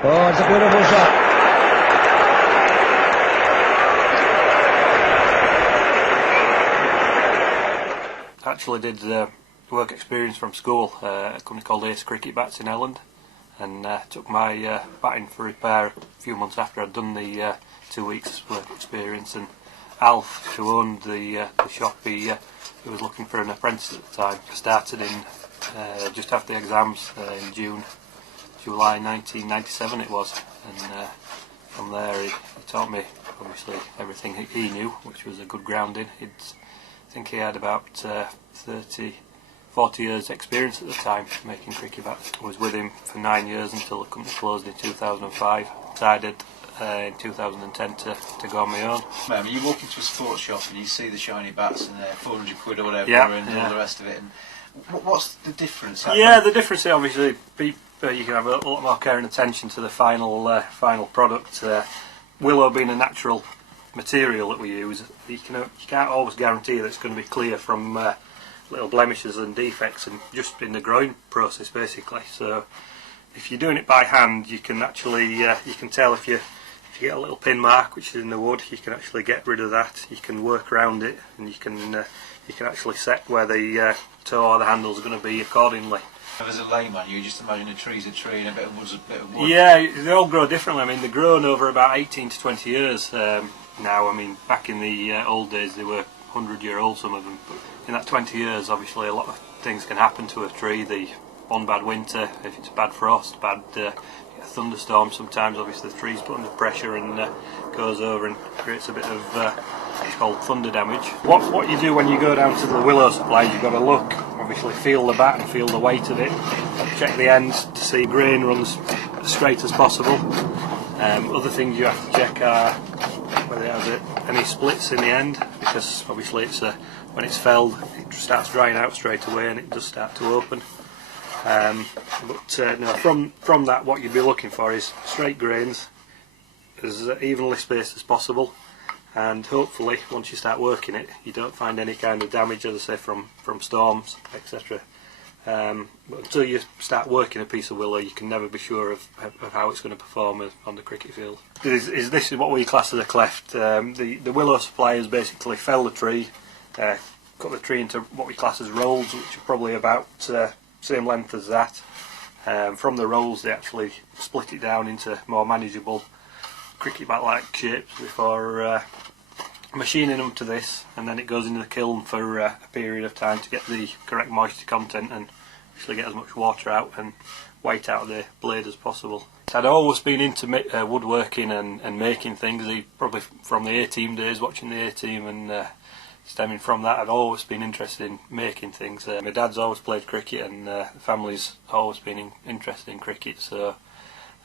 Oh, it's a beautiful shot. I actually did work experience from school at a company called Ace Cricket Bats in Elland, and took my batting for repair a few months after I'd done the 2 weeks work experience. And Alf, who owned the shop, he was looking for an apprentice at the time. I started in just after the exams in July 1997 it was, and from there he taught me obviously everything he knew, which was a good grounding. I think he had about 40 years experience at the time making cricket bats. I was with him for 9 years until the company closed in 2005. Decided in 2010 to go on my own. I mean, you walk into a sports shop and you see the shiny bats and they're 400 quid or whatever, and all the rest of it. And what's the difference? Yeah, the difference is obviously you can have a lot more care and attention to the final product. Willow being a natural material that we use, you can't always guarantee that it's going to be clear from little blemishes and defects, and just in the growing process basically. So if you're doing it by hand, you can actually you can tell if you get a little pin mark which is in the wood, you can actually get rid of that. You can work around it, and you can actually set where the toe or the handles are going to be accordingly. As a layman, you just imagine a tree's a tree and a bit of wood's a bit of wood. Yeah, they all grow differently. I mean, they're grown over about 18 to 20 years now. I mean, back in the old days they were 100-year-old, some of them. But in that 20 years, obviously a lot of things can happen to a tree. One bad winter, if it's bad frost, bad thunderstorm, sometimes obviously the tree's put under pressure and goes over and creates a bit of it's called thunder damage. What you do when you go down to the willow supplies, you've got to look, obviously feel the bat and feel the weight of it, check the end to see grain runs as straight as possible. Other things you have to check are whether it has any splits in the end, because obviously when it's felled it starts drying out straight away and it does start to open. No, from that, what you'd be looking for is straight grains, as evenly spaced as possible, and hopefully once you start working it you don't find any kind of damage, as I say, from storms, etc. But until you start working a piece of willow, you can never be sure of how it's going to perform on the cricket field. This is what we class as a cleft. The willow suppliers basically fell the tree, cut the tree into what we class as rolls, which are probably about same length as that. From the rolls they actually split it down into more manageable cricket bat like shapes before machining them to this, and then it goes into the kiln for a period of time to get the correct moisture content and actually get as much water out and weight out of the blade as possible. I'd always been into woodworking and making things, probably from the A-team days, watching the A-team, and stemming from that I'd always been interested in making things. My dad's always played cricket, and the family's always been interested in cricket, so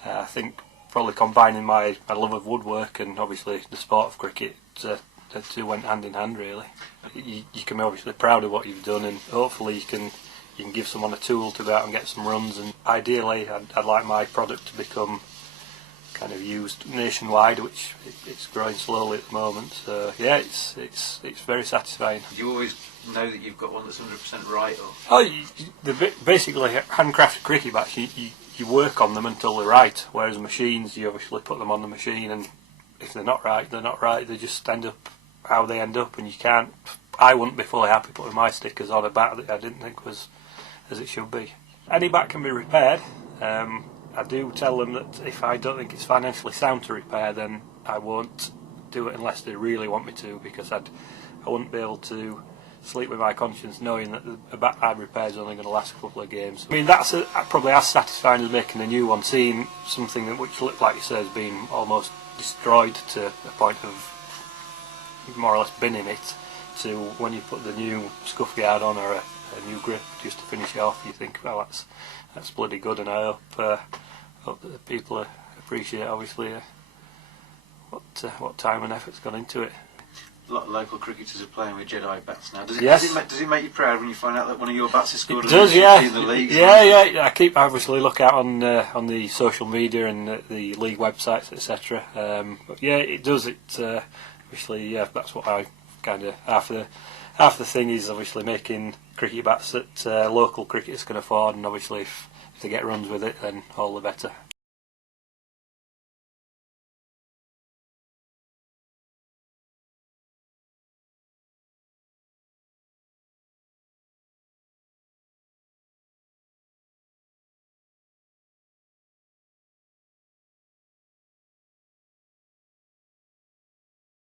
I think probably combining my love of woodwork and obviously the sport of cricket, the two went hand in hand really. You can be obviously proud of what you've done, and hopefully you can give someone a tool to go out and get some runs, and ideally I'd like my product to become kind of used nationwide, which it's growing slowly at the moment. So yeah, it's very satisfying. You always know that you've got one that's 100% right, or? Oh, basically handcrafted cricket bats, you work on them until they're right, whereas machines, you obviously put them on the machine, and if they're not right, they're not right. They just end up how they end up, and you can't. I wouldn't be fully happy putting my stickers on a bat that I didn't think was as it should be. Any bat can be repaired. I do tell them that if I don't think it's financially sound to repair, then I won't do it unless they really want me to, because I wouldn't be able to sleep with my conscience knowing that a bat I repair is only going to last a couple of games. I mean, that's probably as satisfying as making a new one, seeing something which looked like you say has been almost destroyed to a point of more or less binning it, to when you put the new scuff guard on or a new grip just to finish it off, you think, well, that's bloody good, and I hope that the people appreciate obviously what time and effort's gone into it. A lot of local cricketers are playing with JEDi bats now. Does it make you proud when you find out that one of your bats has scored in the leagues? Yeah. I keep obviously look out on the social media and the league websites, etc. But yeah, it does. Obviously, yeah, that's what I kind of half the thing is obviously making cricket bats that local cricketers can afford, and obviously if they get runs with it, then all the better.